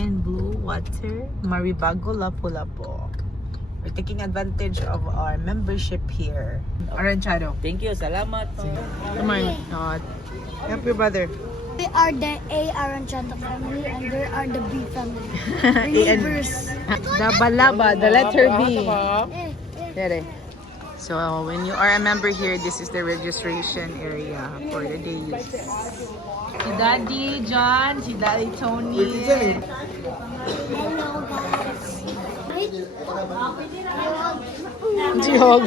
in Blue Water, Maribago, Lapu-Lapu. We're taking advantage of our membership here. Aranchado. Thank you, salamat. Come on. Help your brother. We are the A. Aranchata family and we are the B family. A and Neighbors. the balaba, the letter B. Eh, There. So when you are a member here, this is the registration area for the day use. Si Daddy John, si Daddy Tony. Hello guys. Jihog.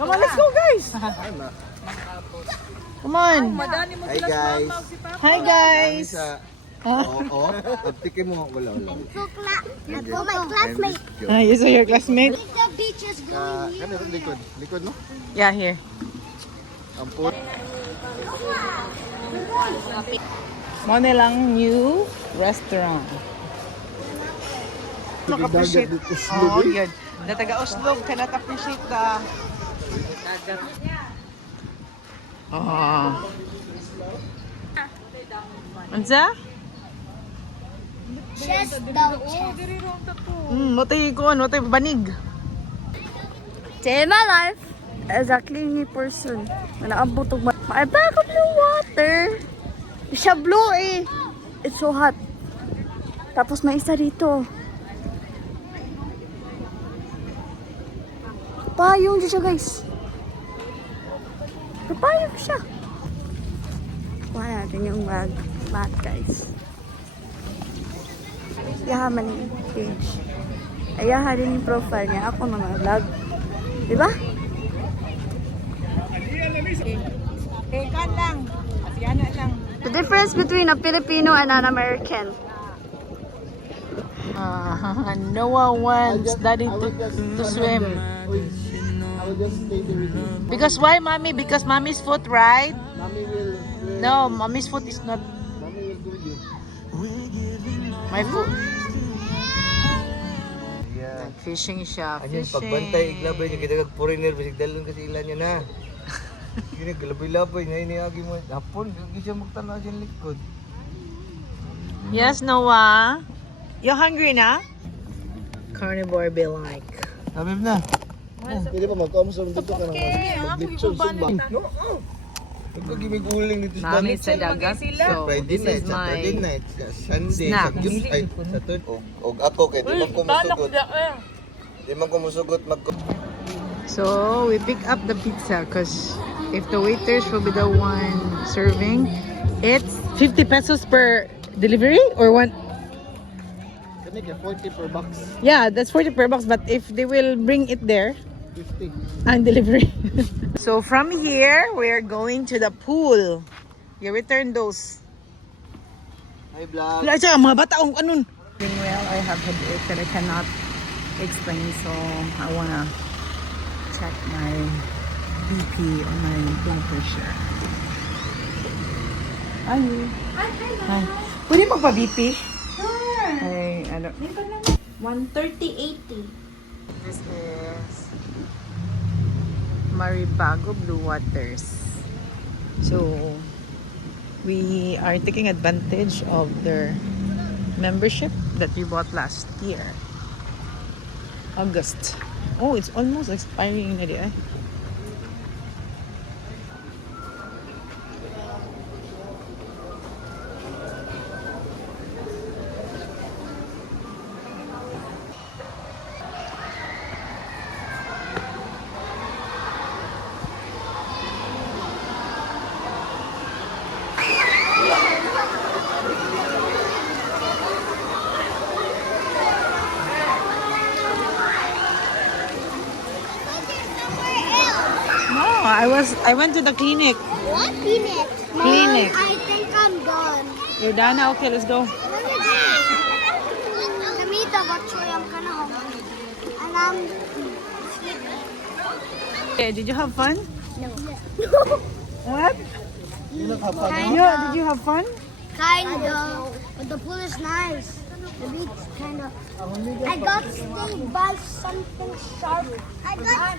Come on, let's go guys. Come on. Hi guys. Hi guys. Oo. Pagtikin mo, wala. Ako my classmate. You saw your classmate? The beach is going here. Kano likod? Likod no? Yeah, here. Ampun. Mo nilang new restaurant. Appreciate. Oh, yun. Na taga Oslo cannot appreciate the Oh. Unsa? Chest down chest. Watay kuan, watay banig. In my life as a clingy person, naabot og my bag of blue water. Siya blue eh. It's so hot. Tapos may isa dito. Payong siya guys. Papayong siya. Kuha natin yung bag guys. Yaman yung page. Ayaha din yung profile niya. Ako mga vlog. Diba? Kan lang. Asiana lang. The difference between a Filipino and an American. Noah wants Daddy to swim. I will just stay there with you. Because why, Mommy? Because Mommy's foot, right? Mommy will No, Mommy's foot is not Mommy will do you. my foot. Yeah. Fishing siya. Anyan, Fishing. pagbantay, iglabay niya, kita kag-foreigner, bisig dalon kasi ilan niya na. Yun, galabay-labay, na iniagi mo. Hapon, hindi siya magtanaw siya likod. Yes, Noah. You hungry na? Carnivore be like. Sabi na. Pwede pa magkamusam dito ka na. Mag-lechon sumba. Nagkagimiguling dito sa Mami damit. sa dagat. So, Friday this night, is Saturday my night, Sunday, snack. Saturday. Og ako kay di man ko musugot. Di man ko musugot So, we pick up the pizza because if the waiters will be the one serving, it's 50 pesos per delivery or one. Kani kay 40 per box. Yeah, that's 40 per box. But if they will bring it there, 50. and delivery. So from here, we're going to the pool. You return those. Hi vlog. Wala siya, mga bata, anun. Well, I have headache that I cannot explain, so I wanna check my BP or my blood pressure. Hi. Hi. Pwede magpa-BP? Sure. Ay, ano? 130.80. This is Maribago Blue Waters. So we are taking advantage of their membership that we bought last year. August. Oh, it's almost expiring na di eh. I went to the clinic. What? Clinic. Clinic. I think I'm done. You're done now? Okay, let's go. Namita, but sure I'm kind of hungry. And I'm sleeping. Okay, did you have fun? No. What? Kind Yeah, did you have fun? of. But the pool is nice. The beach kind of. I got stung by something sharp. I got